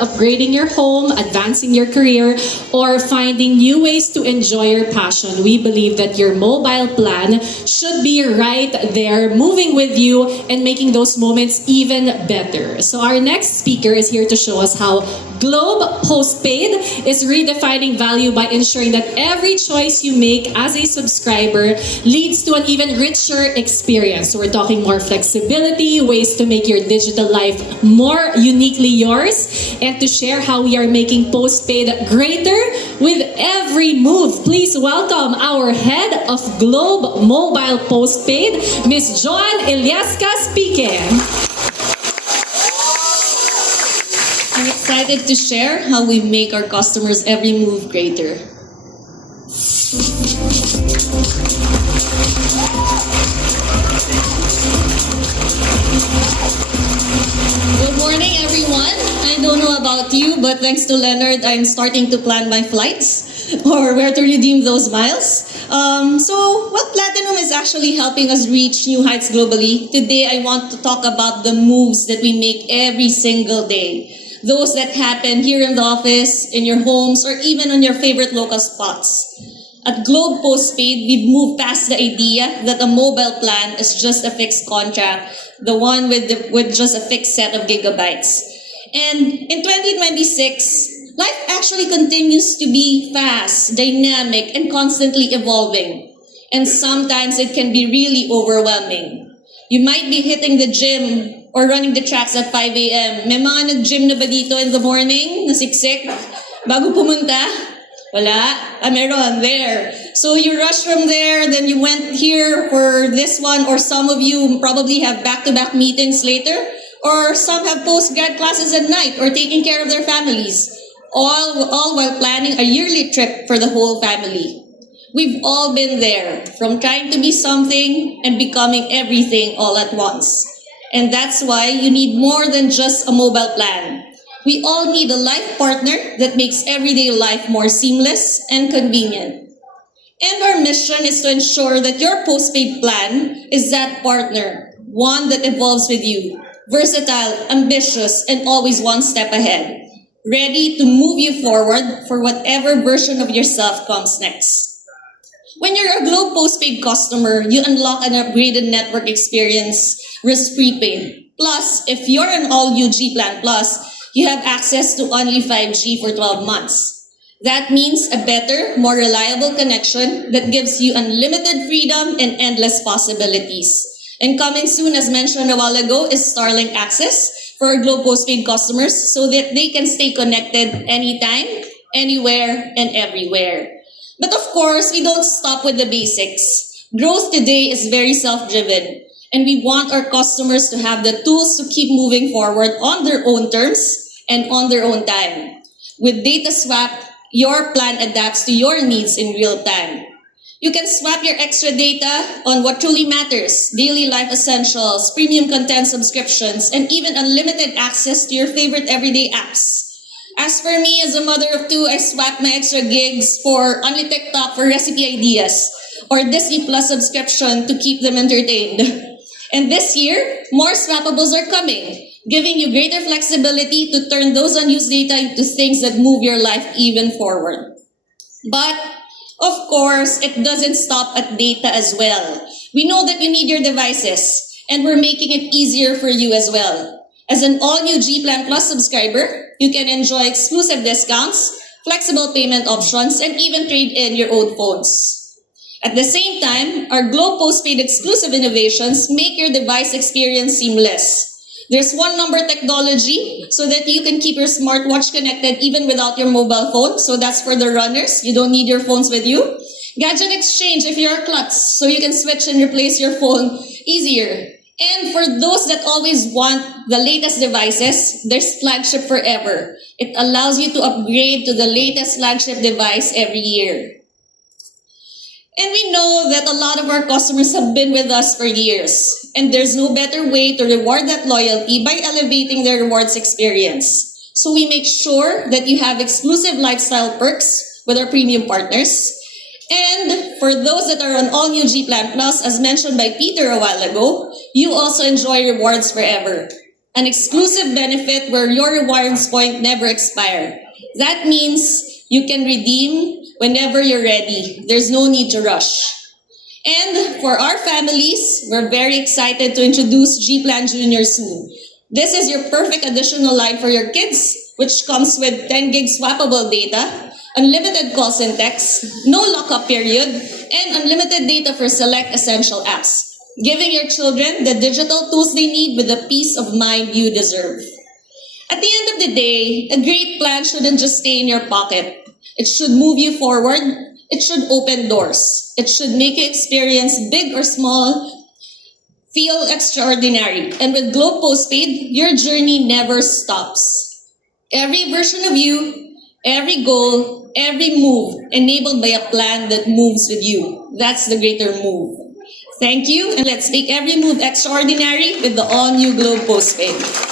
upgrading your home, advancing your career, or finding new ways to enjoy your passion, we believe that your mobile plan should be right there, moving with you and making those moments even better. So our next speaker is here to show us how Globe Postpaid is redefining value by ensuring that every choice you make as a subscriber leads to an even richer experience. So we're talking more flexibility, ways to make your digital life more uniquely yours, and to share how we are making postpaid greater with every move. Please welcome our head of Globe Mobile Postpaid, Ms. Joan Eliasca speaking. I'm excited to share how we make our customers' every move greater. Good morning, everyone. I don't know about you, but thanks to Leonard, I'm starting to plan my flights or where to redeem those miles. Platinum is actually helping us reach new heights globally. Today, I want to talk about the moves that we make every single day. Those that happen here in the office, in your homes, or even on your favorite local spots. At Globe Postpaid, we've moved past the idea that a mobile plan is just a fixed contract, the one with just a fixed set of gigabytes. And in 2026, life actually continues to be fast, dynamic, and constantly evolving. And sometimes it can be really overwhelming. You might be hitting the gym or running the tracks at 5 a.m. May mga nag-gym na ba dito in the morning? Nasiksik? Bago pumunta? Wala? Meron, there. So you rush from there, then you went here for this one, or some of you probably have back-to-back meetings later, or some have post-grad classes at night, or taking care of their families, all while planning a yearly trip for the whole family. We've all been there, from trying to be something and becoming everything all at once. And that's why you need more than just a mobile plan. We all need a life partner that makes everyday life more seamless and convenient. And our mission is to ensure that your postpaid plan is that partner, one that evolves with you, versatile, ambitious, and always one step ahead, ready to move you forward for whatever version of yourself comes next. When you're a Globe Postpaid customer, you unlock an upgraded network experience, risk prepaid. Plus, if you're an all-new G Plan Plus, you have access to only 5G for 12 months. That means a better, more reliable connection that gives you unlimited freedom and endless possibilities. And coming soon, as mentioned a while ago, is Starlink Access for our Globe Postpaid customers so that they can stay connected anytime, anywhere, and everywhere. But of course, we don't stop with the basics. Growth today is very self-driven, and we want our customers to have the tools to keep moving forward on their own terms and on their own time. With Data Swap, your plan adapts to your needs in real time. You can swap your extra data on what truly matters, daily life essentials, premium content subscriptions, and even unlimited access to your favorite everyday apps. As for me, as a mother of two, I swap my extra gigs for Only TikTok for recipe ideas, or Disney Plus subscription to keep them entertained. And this year, more swappables are coming, giving you greater flexibility to turn those unused data into things that move your life even forward. But, of course, it doesn't stop at data as well. We know that you need your devices, and we're making it easier for you as well. As an all-new G Plan Plus subscriber, you can enjoy exclusive discounts, flexible payment options, and even trade in your old phones. At the same time, our Globe Postpaid exclusive innovations make your device experience seamless. There's one number technology so that you can keep your smartwatch connected even without your mobile phone. So that's for the runners. You don't need your phones with you. Gadget exchange if you're a klutz, so you can switch and replace your phone easier. And for those that always want the latest devices, there's Flagship Forever. It allows you to upgrade to the latest flagship device every year. And we know that a lot of our customers have been with us for years. And there's no better way to reward that loyalty by elevating their rewards experience. So we make sure that you have exclusive lifestyle perks with our premium partners. And for those that are on all-new G Plan Plus, as mentioned by Peter a while ago, you also enjoy rewards forever. an exclusive benefit where your rewards point never expire. That means you can redeem whenever you're ready. There's no need to rush. And for our families, we're very excited to introduce G-Plan Junior soon. This is your perfect additional line for your kids, which comes with 10 gig swappable data, unlimited calls and texts, no lockup period, and unlimited data for select essential apps, giving your children the digital tools they need with the peace of mind you deserve. At the end of the day, a great plan shouldn't just stay in your pocket. It should move you forward. It should open doors. It should make you experience, big or small, feel extraordinary. And with Globe Postpaid, your journey never stops. Every version of you, every goal, every move enabled by a plan that moves with you. That's the greater move. Thank you, and let's make every move extraordinary with the all-new Globe Postpaid.